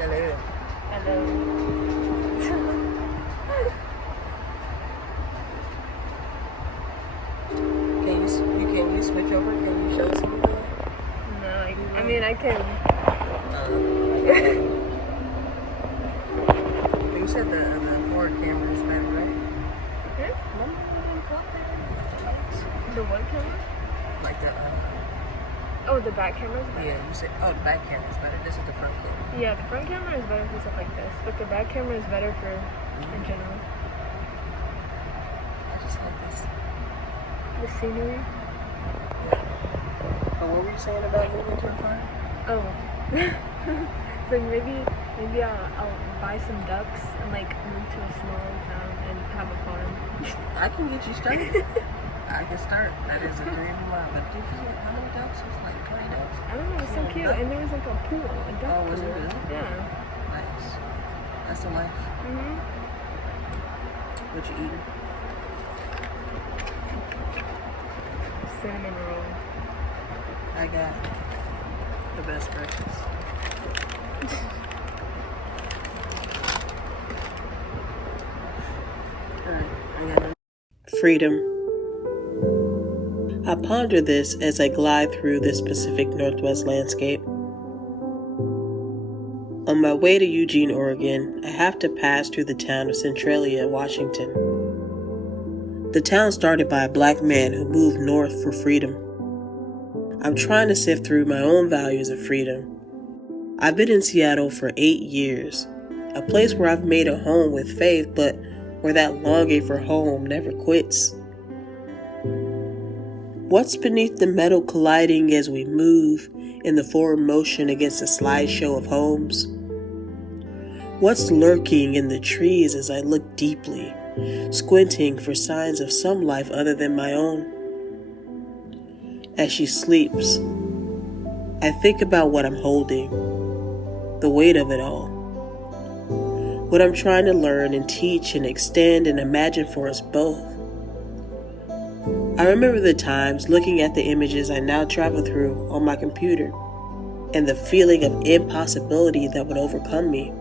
Hello. Hello. Can you switch over? Can you show us something? No, I mean I can. You said the forward camera is better, right? Hmm? Remember we didn't go there? The what camera? Like the Oh, the back camera is better. yeah, you said the back camera is better. This is the front camera. Yeah, the front camera is better for stuff like this, but the back camera is better for in general. I just like this. The scenery. Oh, what were you saying about moving to a farm? Oh. So maybe I'll buy some ducks and like move to a small town and have a farm. I can get you started. I can start. That is a dream of mine. But did you see how many ducks? It was like 20 ducks. I don't know, it's so cute. And there was like a pool, a duck Oh, was it pool. really? Yeah. Nice. That's the life. What you eating? Cinnamon roll. I got the best breakfast. Freedom. I ponder this as I glide through this Pacific Northwest landscape. On my way to Eugene, Oregon, I have to pass through the town of Centralia, Washington. The town started by a black man who moved north for freedom. I'm trying to sift through my own values of freedom. I've been in Seattle for 8 years, a place where I've made a home with faith, but where that longing for home never quits. What's beneath the metal colliding as we move in the forward motion against a slideshow of homes? What's lurking in the trees as I look deeply, squinting for signs of some life other than my own? As she sleeps, I think about what I'm holding, the weight of it all. What I'm trying to learn and teach and extend and imagine for us both. I remember the times looking at the images I now travel through on my computer and the feeling of impossibility that would overcome me.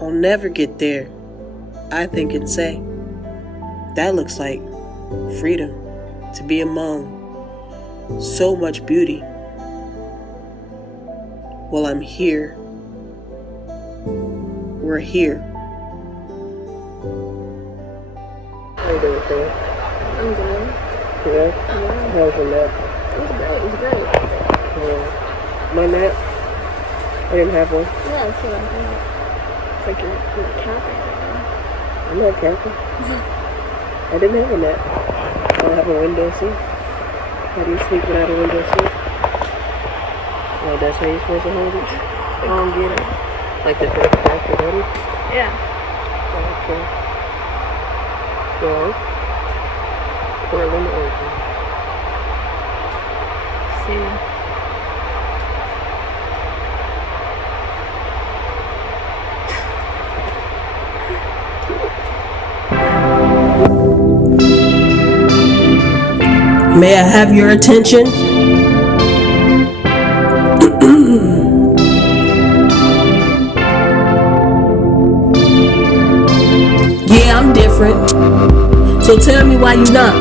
I'll never get there, I think and say. That looks like freedom, to be among so much beauty. Well, I'm here. We're here. How you doing, Sam? I'm good. Yeah? Yeah. How was your nap? It was great. It was great. My nap? I didn't have one. Yeah, that's what I'm thinking. It's like you're camping right now. I'm not camping. I didn't have a nap. I don't have a window seat. How do you sleep without a window seat? Oh, that's how you're supposed to hold it? I don't get it. Like the first factor, buddy? Yeah. Okay. So, Portland, Oregon. See. May I have your attention? Yeah, I'm different. So tell me why you not.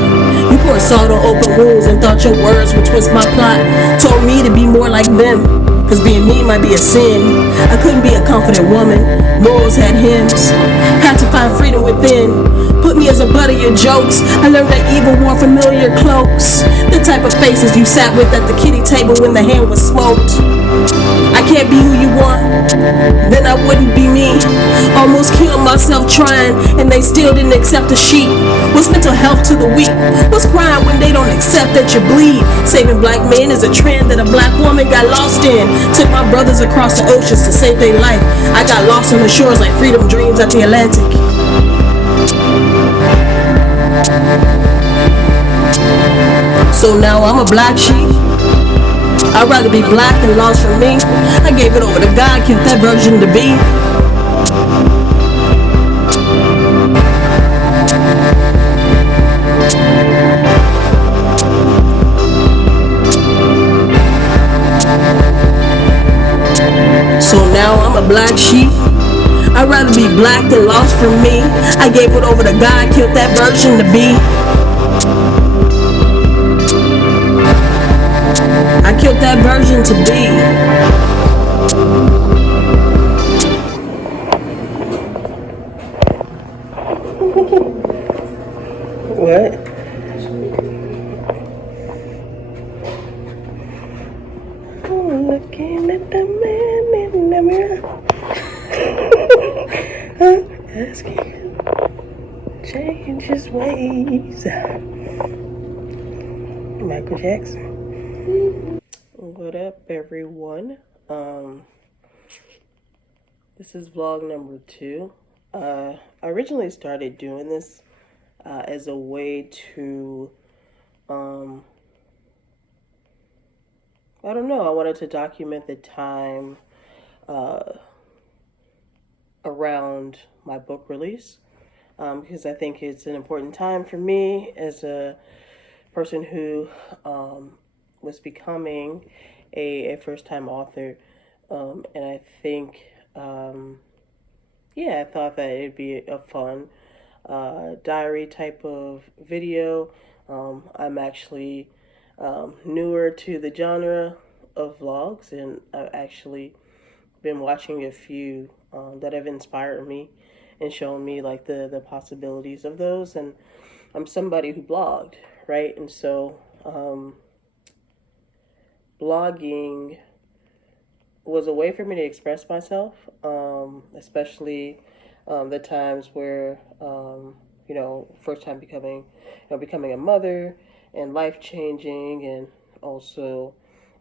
You poured salt on open wounds and thought your words would twist my plot. Told me to be more like them, cause being me might be a sin. I couldn't be a confident woman. Morals had hymns. Had to find freedom within. Put me as a butt of your jokes. I learned that evil wore familiar cloaks. The type of faces you sat with at the kiddie table when the hand was smoked. I can't be who you want, then I wouldn't be me. Almost killed myself trying, and they still didn't accept a sheet. What's mental health to the weak? What's crime when they don't accept that you bleed? Saving black men is a trend that a black woman got lost in. Took my brothers across the oceans to save their life. I got lost on the shores like freedom dreams at the Atlantic. So now I'm a black sheep. I'd rather be black than lost from me. I gave it over to God, kept that version to be. So now I'm a black sheep. I'd rather be black than lost from me. I gave it over to God, killed that version to be. I killed that version to be. What? Oh, looking at the man in the mirror. Asking him to change his ways. Michael Jackson. What up, everyone? This is vlog number 2. I originally started doing this as a way to, I don't know, I wanted to document the time around my book release, because I think it's an important time for me as a person who was becoming a first-time author, and I think, yeah, I thought that it'd be a fun diary type of video. I'm actually newer to the genre of vlogs, and I've actually been watching a few that have inspired me and shown me like the possibilities of those. And I'm somebody who blogged, right? And so blogging was a way for me to express myself, especially the times where, you know, first time becoming a mother and life changing, and also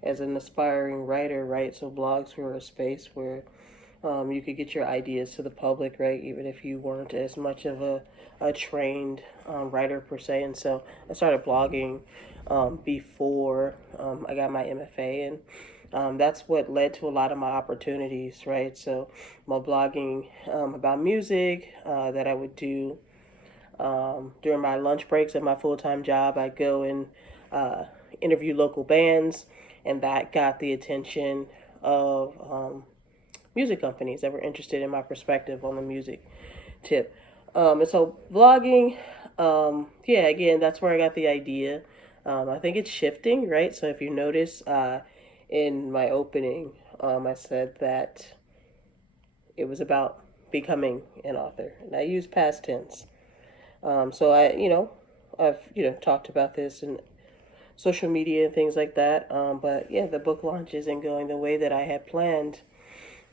as an aspiring writer, right? So blogs were a space where you could get your ideas to the public, right? Even if you weren't as much of a trained writer per se. And so I started blogging before I got my MFA, and that's what led to a lot of my opportunities, right? So my blogging about music that I would do during my lunch breaks at my full-time job. I'd go and interview local bands, and that got the attention of music companies that were interested in my perspective on the music tip. And so vlogging, yeah, again, that's where I got the idea. I think it's shifting, right? So if you notice in my opening, I said that it was about becoming an author, and I use past tense. So I've talked about this in social media and things like that. But yeah, the book launch isn't going the way that I had planned.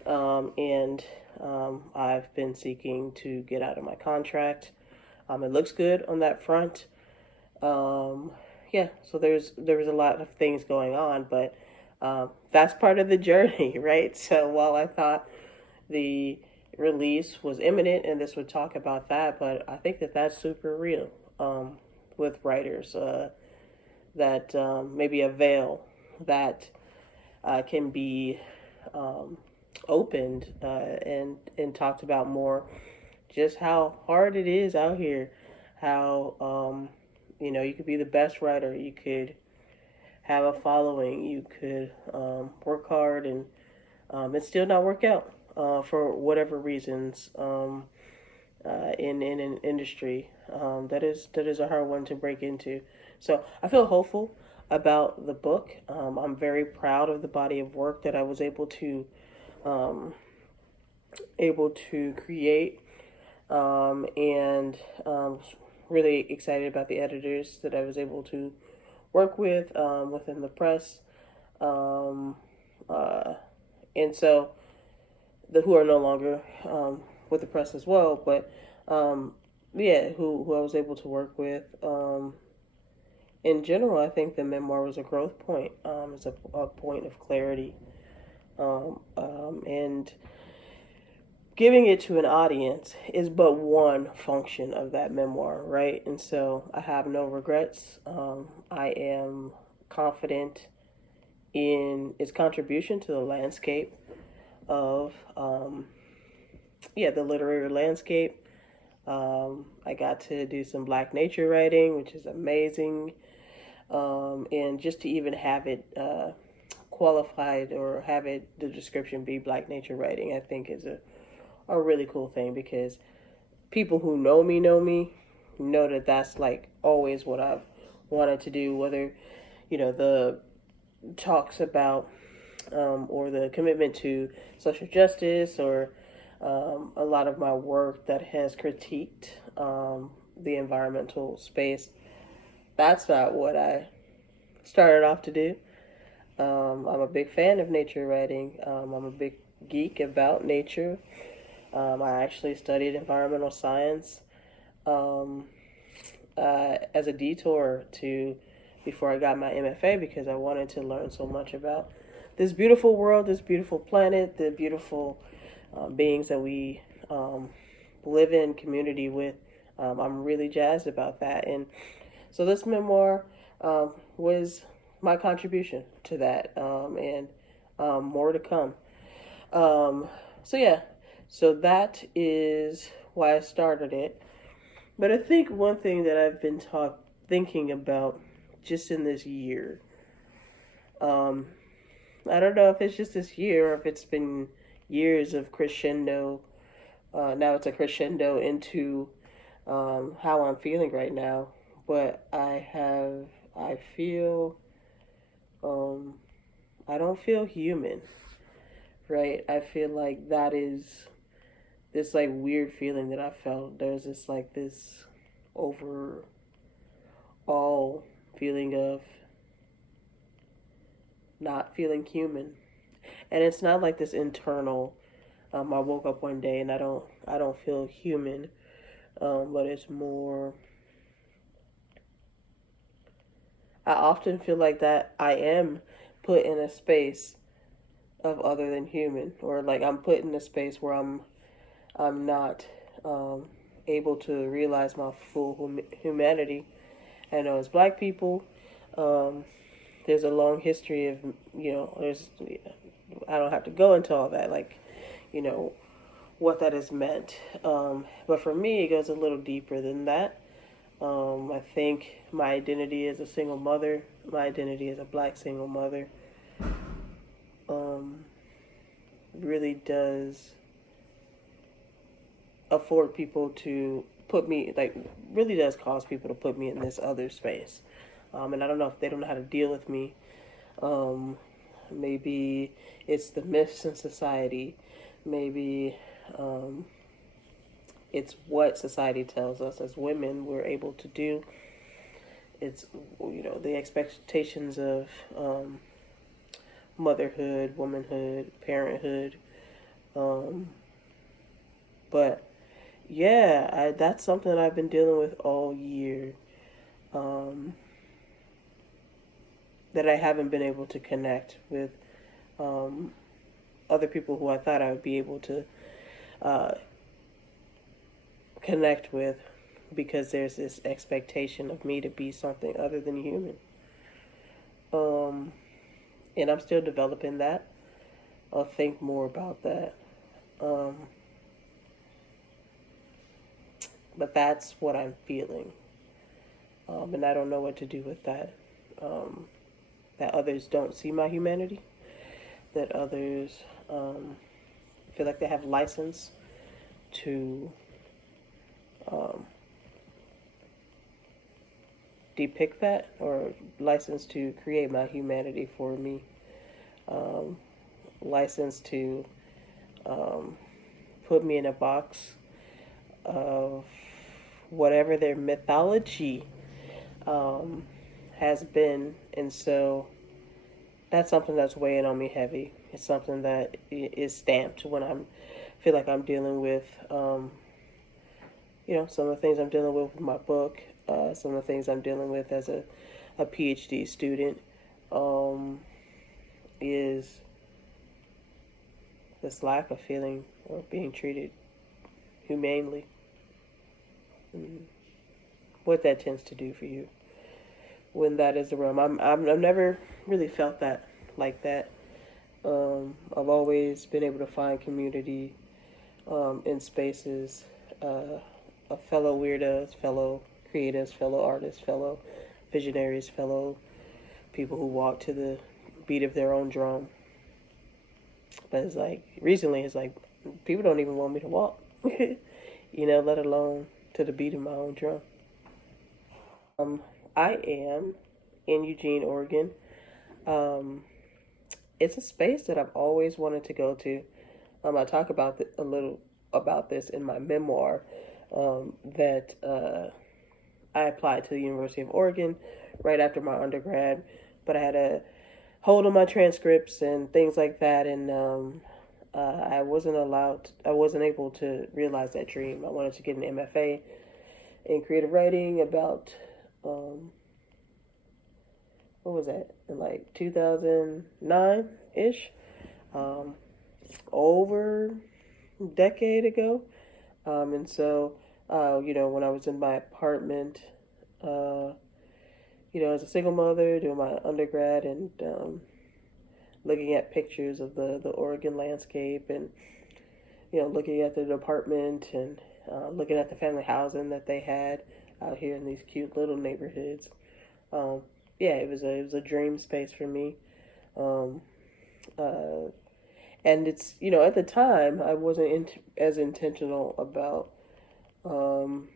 And I've been seeking to get out of my contract. It looks good on that front. Yeah, so there was a lot of things going on, but that's part of the journey, right? So while I thought the release was imminent and this would talk about that, but I think that that's super real with writers, that maybe a veil that can be opened and talked about more, just how hard it is out here, how you could be the best writer, you could have a following, you could work hard and it still not work out for whatever reasons in an industry that is a hard one to break into. So I feel hopeful about the book. I'm very proud of the body of work that I was able to create, and really excited about the editors that I was able to work with within the press, and so who are no longer with the press as well, but yeah, who I was able to work with. In general, I think the memoir was a growth point. It's a point of clarity, and giving it to an audience is but one function of that memoir, right? And so I have no regrets. I am confident in its contribution to the landscape of, the literary landscape. I got to do some Black nature writing, which is amazing. And just to even have it qualified or have it the description be Black nature writing, I think is a really cool thing, because people who know me know that that's like always what I've wanted to do, whether the talks about or the commitment to social justice, or a lot of my work that has critiqued the environmental space. That's not what I started off to do. I'm a big fan of nature writing. I'm a big geek about nature. I actually studied environmental science as a detour to before I got my MFA, because I wanted to learn so much about this beautiful world, this beautiful planet, the beautiful beings that we live in community with. I'm really jazzed about that. And so this memoir was my contribution to that, and more to come. So yeah, so that is why I started it. But I think one thing that I've been thinking about just in this year, um, I don't know if it's just this year or if it's been years of crescendo. Now it's a crescendo into how I'm feeling right now. But I feel, um, I don't feel human, right? I feel like that is this like weird feeling that I felt. There's this overall feeling of not feeling human, and it's not like this internal. I woke up one day and I don't feel human, but it's more. I often feel like that I am put in a space of other than human, or like I'm put in a space where I'm not able to realize my full humanity. I know as Black people, um, there's a long history of there's I don't have to go into all that, like you know what that has meant. But for me, it goes a little deeper than that. I think my identity as a single mother, my identity as a Black single mother, um, really does afford people to put me, like, really does cause people to put me in this other space. And I don't know if they don't know how to deal with me. Um, Maybe it's the myths in society. Maybe it's what society tells us as women we're able to do. It's the expectations of motherhood, womanhood, parenthood. Um, but yeah, that's something I've been dealing with all year. Um, that I haven't been able to connect with um, other people who I thought I would be able to uh, connect with, because there's this expectation of me to be something other than human. Um, and I'm still developing that. I'll think more about that. Um, but that's what I'm feeling. And I don't know what to do with that. That others don't see my humanity. That others feel like they have license to um, depict that, or license to create my humanity for me. Um, License to um, put me in a box of whatever their mythology um, has been. And so that's something that's weighing on me heavy. It's something that is stamped when I feel like I'm dealing with, some of the things I'm dealing with my book, some of the things I'm dealing with as a PhD student, is this lack of feeling or being treated humanely. And what that tends to do for you when that is the realm. I've never really felt that like that. I've always been able to find community in spaces of fellow weirdos, fellow creatives, fellow artists, fellow visionaries, fellow people who walk to the beat of their own drum. But it's like recently, it's like people don't even want me to walk, let alone to the beat of my own drum. I am in Eugene, Oregon. Um, it's a space that I've always wanted to go to. I talk about a little about this in my memoir that I applied to the University of Oregon right after my undergrad, but I had a hold on my transcripts and things like that, and I wasn't able to realize that dream. I wanted to get an MFA in creative writing about, what was that, in like 2009 ish, over a decade ago. And so, when I was in my apartment, as a single mother doing my undergrad and looking at pictures of the Oregon landscape and, looking at the apartment and looking at the family housing that they had out here in these cute little neighborhoods. It was a dream space for me. Um, uh, and it's, at the time I wasn't as intentional about um,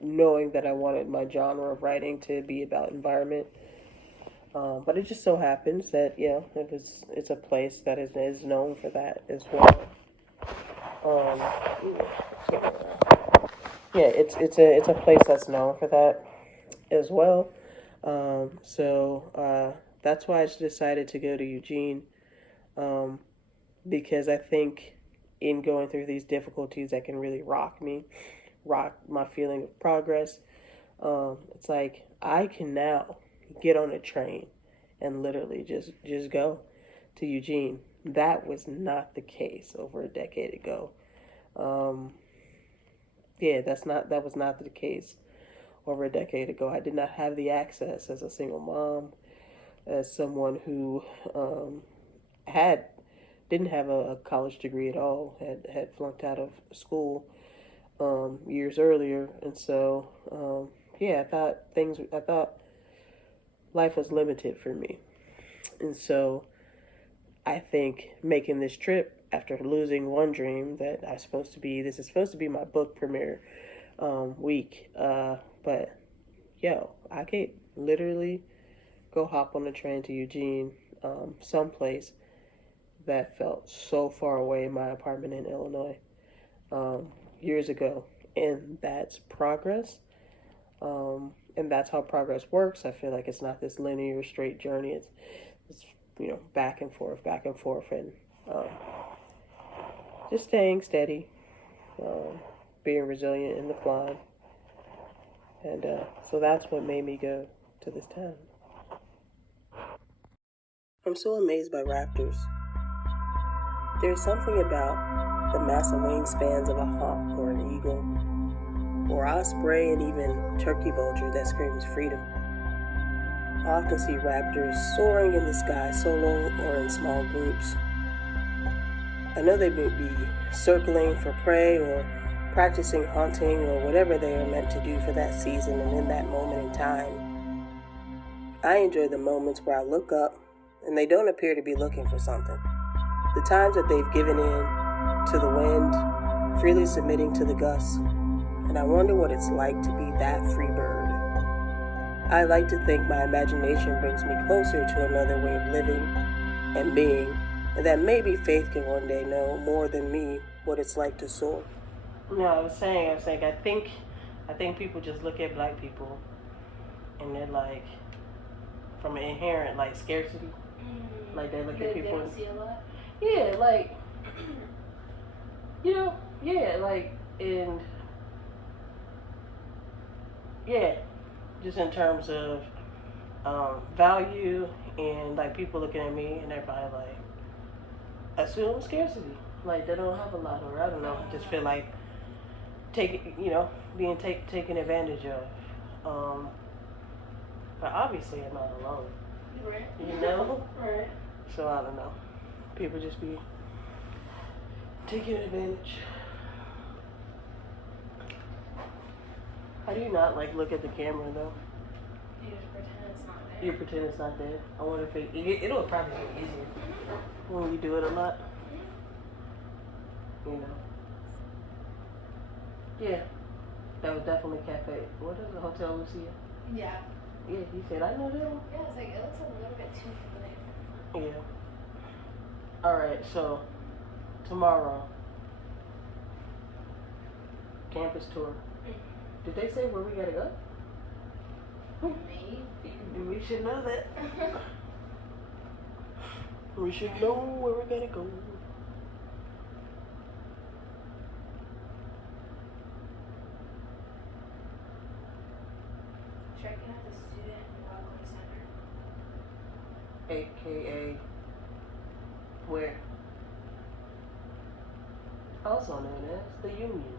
knowing that I wanted my genre of writing to be about environment. But it just so happens that it's a place that is known for that as well. Um, it's a place that's known for that as well. That's why I decided to go to Eugene, um, because I think in going through these difficulties that can really rock my feeling of progress. It's like I can now get on a train and literally just go to Eugene. That was not the case over a decade ago. Um, that was not the case over a decade ago. I did not have the access as a single mom, as someone who had didn't have a college degree at all, had flunked out of school years earlier, and so I thought life was limited for me, and so I think making this trip after losing one dream that this is supposed to be my book premiere week, but I could literally go hop on a train to Eugene, someplace that felt so far away in my apartment in Illinois, years ago, and that's progress. And that's how progress works. I feel like it's not this linear, straight journey. It's back and forth, and just staying steady, being resilient in the climb, and so that's what made me go to this town. I'm so amazed by raptors. There's something about the massive wingspans of a hawk or an eagle, or osprey, and even turkey vulture that screams freedom. I often see raptors soaring in the sky solo or in small groups. I know they may be circling for prey or practicing hunting or whatever they are meant to do for that season and in that moment in time. I enjoy the moments where I look up and they don't appear to be looking for something. The times that they've given in to the wind, freely submitting to the gusts, and I wonder what it's like to be that free bird. I like to think my imagination brings me closer to another way of living and being, and that maybe faith can one day know more than me what it's like to soar. No, I was saying, I think people just look at black people and they're like, from an inherent like scarcity, like they look at people. They don't see a lot. Yeah, like, and just in terms of value, and like people looking at me and everybody like assume scarcity, like they don't have a lot, or I don't know, just feel like being taken advantage of. But obviously I'm not alone, right? Right. So I don't know. People just be taking advantage. How do you not like look at the camera though? You just pretend it's not there. You pretend it's not there. I wonder if it'll probably get easier when you do it a lot. You know. Yeah. That was definitely cafe. What is the Hotel Lucia? Yeah. Yeah, he said, I know that one. Yeah, it's like, it looks a little bit too familiar. Yeah. Alright, so tomorrow, campus tour. Did they say where we gotta go? Maybe. We should know that. We should know where we're gonna go. Checking out the Student Welcome Center. AKA where? Also known as the Union.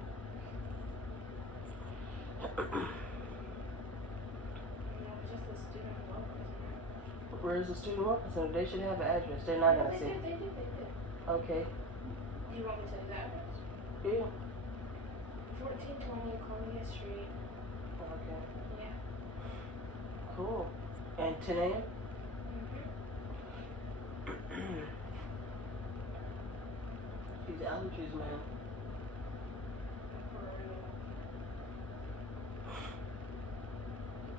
Just the Student Welcome Center. Where's the Student Welcome Center? They should have an address. They're not gonna say. They do. Okay. You want me to do that? Yeah. 1420 Columbia Street. Okay. Yeah. Cool. And 10 a.m.? These allergies, man. For real.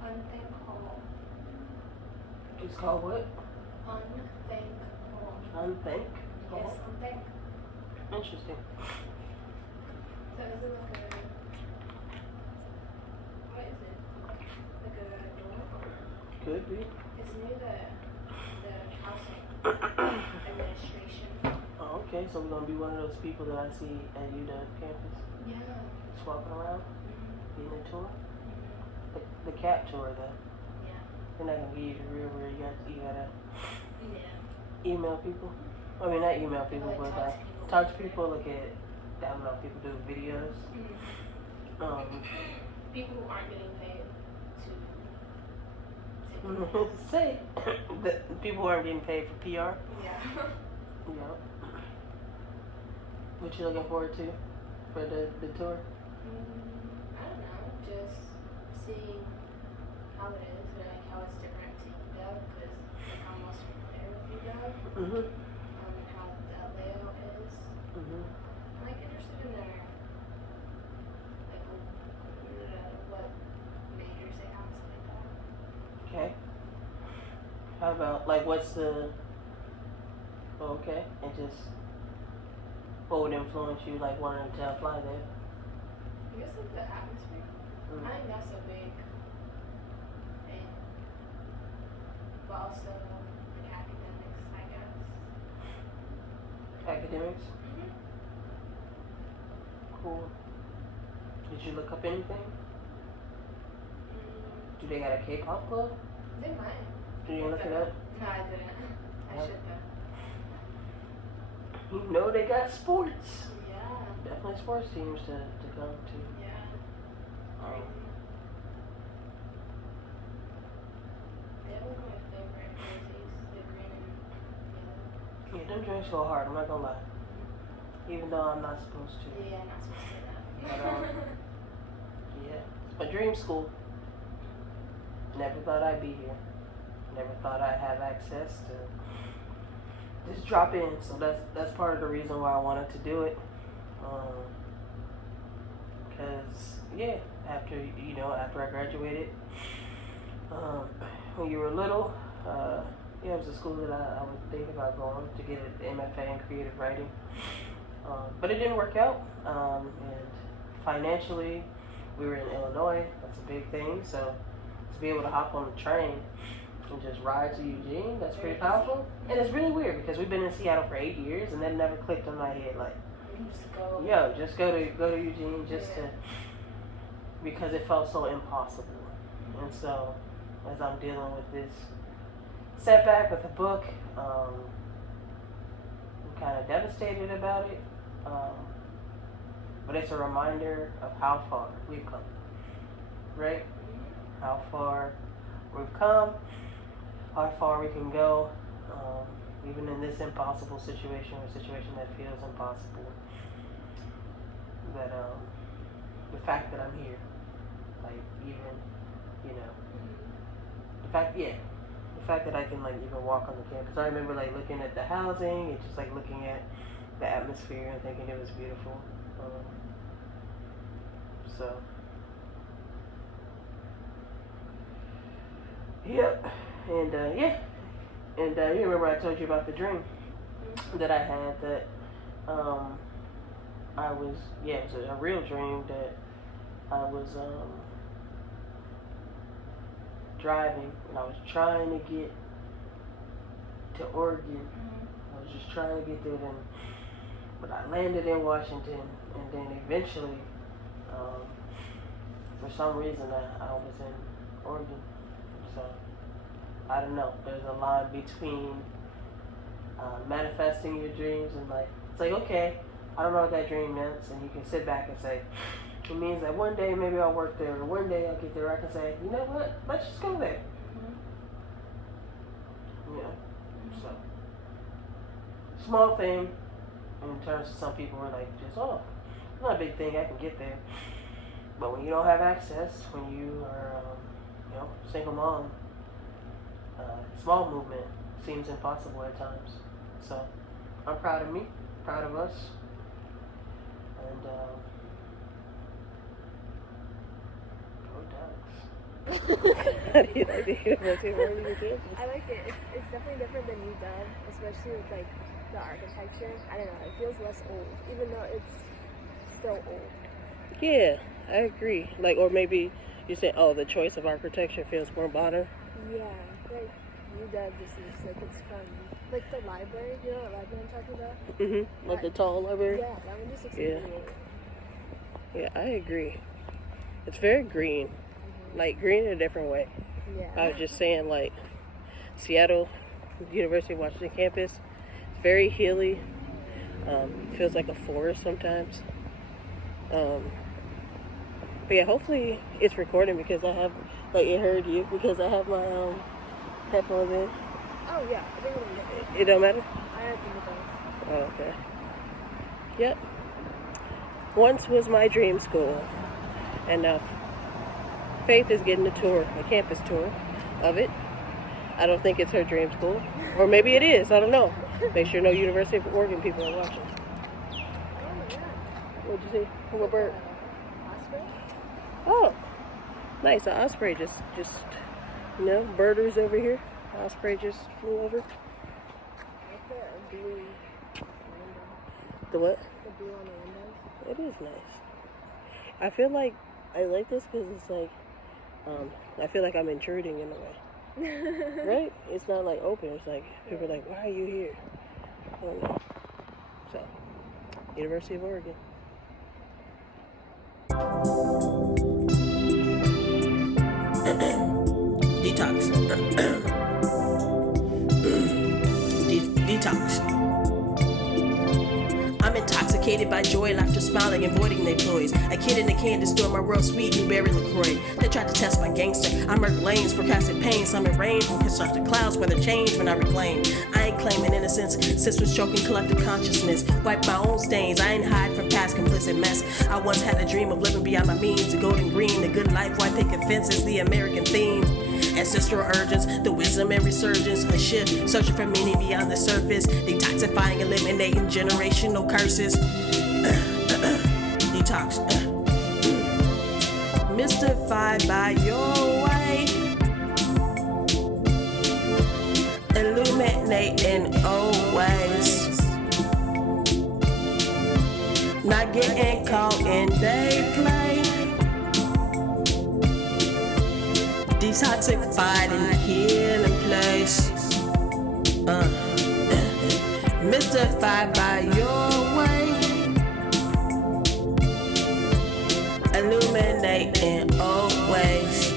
Unthankful. It's called what? Unthankful. Unthank? Yes, unthank. Interesting. So is it like a, what is it? Like a door? Could be. It's near the housing administration. Oh, okay. So we're gonna be one of those people that I see at UW campus, Yeah. just walking around, getting a tour. Mm-hmm. The cap tour, though. Yeah. They're not gonna give you the real where you gotta Yeah. email people. I mean, not email people, Like, but talk to people. talk to people. Look at, I don't know, people do videos. People who aren't getting paid to take it. Say that people aren't getting paid for PR. Yeah. Yeah. What you looking forward to for the tour? I don't know, just seeing how it is, or like how it's different to UW, because like, I'm most familiar with UW, and how the layout is. I'm like interested in their, like, what majors they have, stuff like that. Okay. How about, like, what's the, okay, and just, what would influence you, like, wanting to apply there? I guess like the atmosphere. I think that's a big thing. But also like academics, I guess. Academics? Cool. Did you look up anything? Do they got a K-pop club? They might. Did you look it up? No, I didn't. I should though. You know they got sports. Yeah. Definitely sports teams to come to. Yeah. They have one of my favorite jerseys, the green and yellow. Yeah, them drinks go hard, I'm not gonna lie. Even though I'm not supposed to. Yeah, I'm not supposed to say that. But, yeah, it's my dream school. Never thought I'd be here. Never thought I'd have access to just drop in. So that's part of the reason why I wanted to do it. Because yeah, after I graduated, when you were little, it was a school that I would think about going to get an MFA in creative writing. But it didn't work out, and financially, we were in Illinois. That's a big thing. So to be able to hop on the train and just ride to Eugene, that's pretty powerful. And it's really weird because we've been in Seattle for 8 years, and that never clicked in my head. Like, Just go. yo, just go to Eugene because it felt so impossible. And so, as I'm dealing with this setback with the book, I'm kind of devastated about it. But it's a reminder of how far we've come, right? How far we've come, how far we can go, even in this impossible situation, or a situation that feels impossible. That the fact that I'm here, like even, the fact that I can like even walk on the campus. I remember like looking at the housing and just like looking at the atmosphere and thinking it was beautiful. So, yep, and you remember I told you about the dream that I had that it was a real dream that I was driving and I was trying to get to Oregon. I was just trying to get there, but I landed in Washington, and then eventually, for some reason, I was in Oregon. So I don't know. There's a line between manifesting your dreams and like it's like, okay, I don't know what that dream means, and you can sit back and say, it means that one day maybe I'll work there, or one day I'll get there. I can say, you know what, let's just go there. So small thing in terms of some people are like, just not a big thing, I can get there. But when you don't have access, when you are single mom, small movement seems impossible at times. So I'm proud of me, proud of us, and go Ducks. How do you like the University of Oregon campus? I like it. It's definitely different than UW, especially with like the architecture. I don't know, it feels less old, even though it's still old. Yeah, I agree. Like, or maybe you say, oh, the choice of architecture feels more modern. Yeah, like UW just seems like it's fun. Like the library, you know what library I'm talking about? Like the tall library. Yeah, that one just looks really old. Yeah, I agree. It's very green. Like green in a different way. Yeah. I was just saying, like, Seattle, University of Washington campus, it's very hilly. Feels like a forest sometimes. But yeah, hopefully it's recording because I have, like, it heard you because I have my headphones in. Oh yeah, I think it'll make it. It don't matter? I think it does. Oh, okay. Yep. Once was my dream school, and Faith is getting a tour, a campus tour of it. I don't think it's her dream school, or maybe it is. I don't know. Make sure no University of Oregon people are watching. Oh yeah. What'd you see? What bird? Osprey? Oh, nice. An osprey just birders over here. Osprey just flew over. I like the blue window. The what? The blue on the windows. It is nice. I feel like I like this because it's like, I feel like I'm intruding in a way. Right? It's not like open. It's like, people are like, why are you here? I don't know. So, University of Oregon. Detox. Detox. I'm intoxicated by joy, laughter, smiling, avoiding their ploys. A kid in a candy store, my world sweet, blueberry LaCroix. They tried to test my gangster. I murk lanes, forecasted pain, summer rain from constructed clouds, weather change when I reclaim. I ain't claiming innocence, systems choking collective consciousness. Wipe my own stains, I ain't hide from past complicit mess. I once had a dream of living beyond my means, the golden green, the good life, white picket fences, the American theme. Ancestral urgence, the wisdom and resurgence, a shift, searching for meaning beyond the surface, detoxifying, eliminating generational curses. Detox. Mystified by your way, illuminating always, not getting caught in they play. Detoxified in a healing place. Mystified by your way, illuminating always.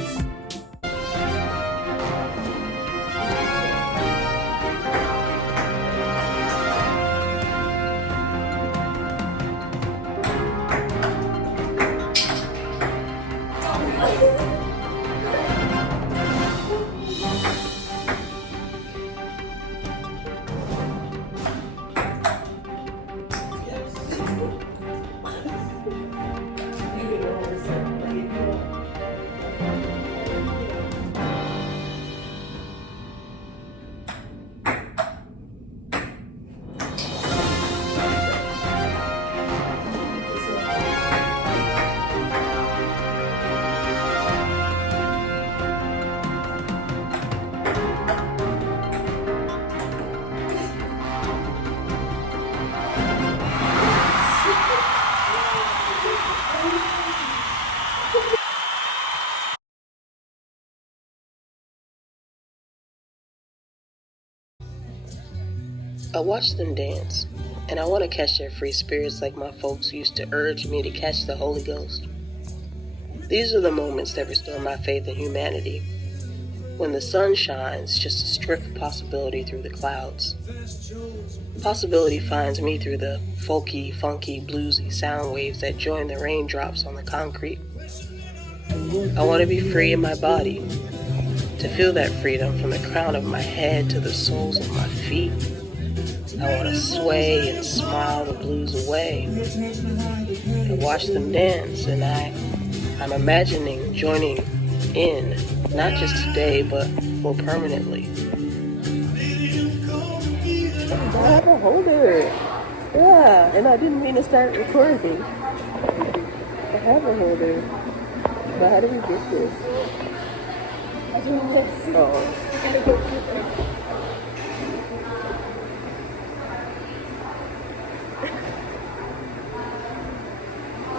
I watch them dance, and I want to catch their free spirits like my folks used to urge me to catch the Holy Ghost. These are the moments that restore my faith in humanity. When the sun shines, just a strip of possibility through the clouds. Possibility finds me through the folky, funky, bluesy sound waves that join the raindrops on the concrete. I want to be free in my body, to feel that freedom from the crown of my head to the soles of my feet. I want to sway and smile the blues away and watch them dance, and I'm imagining joining in, not just today, but more permanently. I have a holder. Yeah, and I didn't mean to start recording. I have a holder. But how do we get this? I'm doing this. Oh. I gotta go keep it.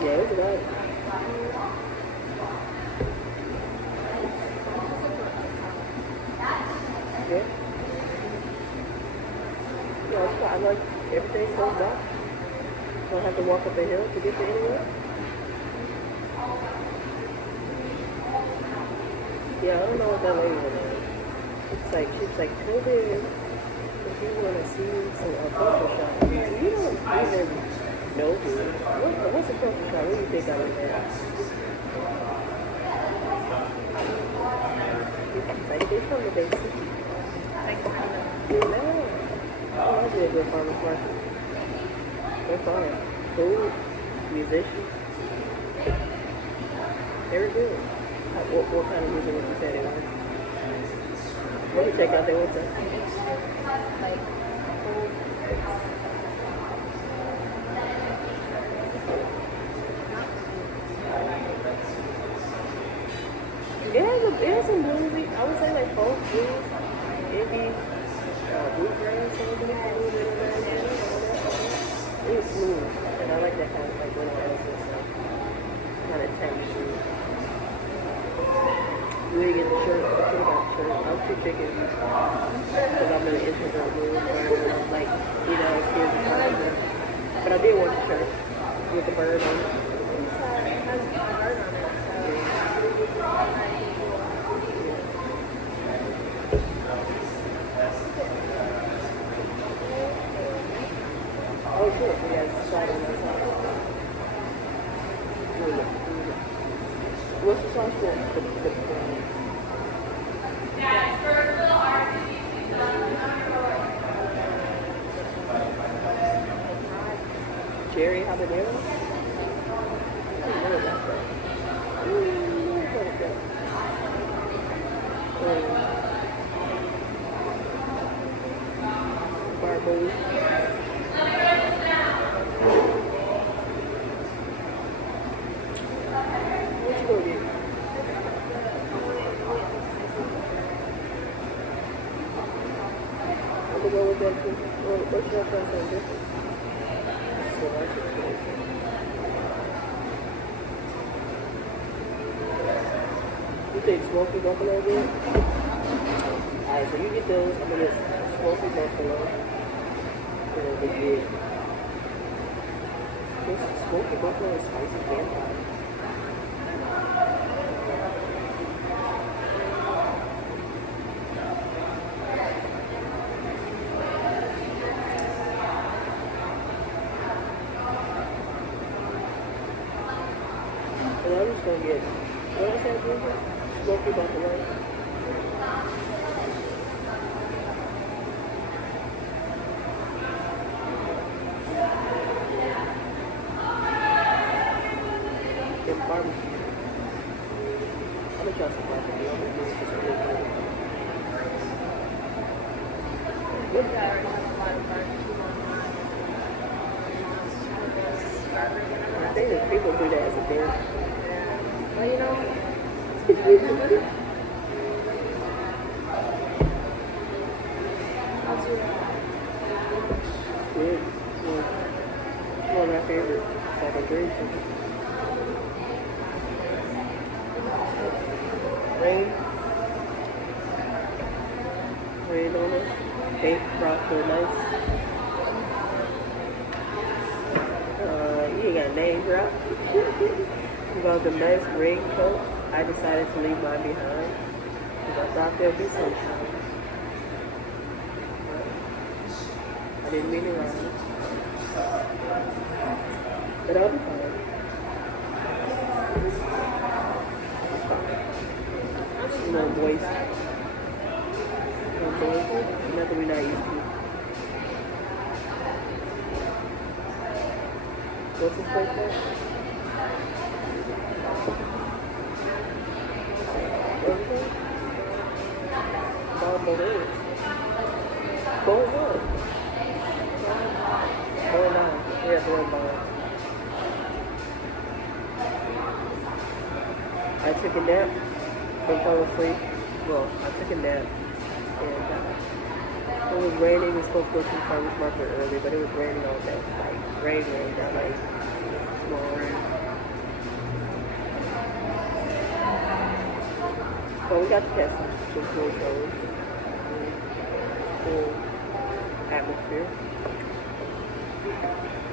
Yeah, it's about Yeah. Yeah, it's fine. Like, everything's close by. Don't have to walk up a hill to get to anywhere. Yeah, I don't know what that lady was doing. She's like, come in if you want to see some culture shock. You don't even know who. What's a culture shock? What do you think I would have? Like, they're from the big city. No. Oh, that'd be a good farmer's market. They're fine. Food, musicians. They're good. What kind of music would you say they like? Let me check out their website. There's some bluesy. I would say like folk, blues, indie, bluegrass, something like that. It was smooth, and I like that kind of like when I was kind of texture. We didn't get the shirt. I should have got the shirt. I was too chicken because I'm in an introvert mood. Like, you know, it's kids and stuff. But I did want the shirt with the bird on it. It has a bird on it, so. Oh, sure. So yeah, it's slide on that side. What's the sauce for? Cherry habanero? I don't know about that. What is that? Barbecue. What you gonna get? I'm gonna go with that too. What's your preference? So that's it. You think smoky buffalo good? Alright, so you get those. I'm gonna get smoky buffalo. And then the good. This smoky buffalo is spicy vampire. And I'm just gonna get, what I said, smoky buffalo. And barbecue. I'm gonna try some barbecue. I'm gonna do some barbecue. We already have a lot of barbecue online. I think that people do that as a thing. Well, you know, how's your Good. Yeah. One of my favorite. It's like a dream for me. Rain on us. Faith brought to a nice raindrop. About the nice raincoat, I decided to leave mine behind because I thought there'd be sunshine. I didn't mean to run. But I'll be fine. No voice. No voice. Nothing we're not used to. What's his voice like? Bob Balloon. Boy what? Boy 9. Yeah, Boy 9. I took a nap and fell asleep. Well, I took a nap and it was raining. We were supposed to go to the farmer's market early, but it was raining all day. Like rain, not like small rain. But we got to catch some cool shows. Cool atmosphere.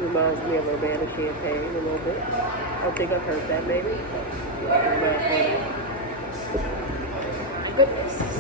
Reminds me of Urbana Champagne a little bit. I think I've heard that maybe. Yeah, Goodness.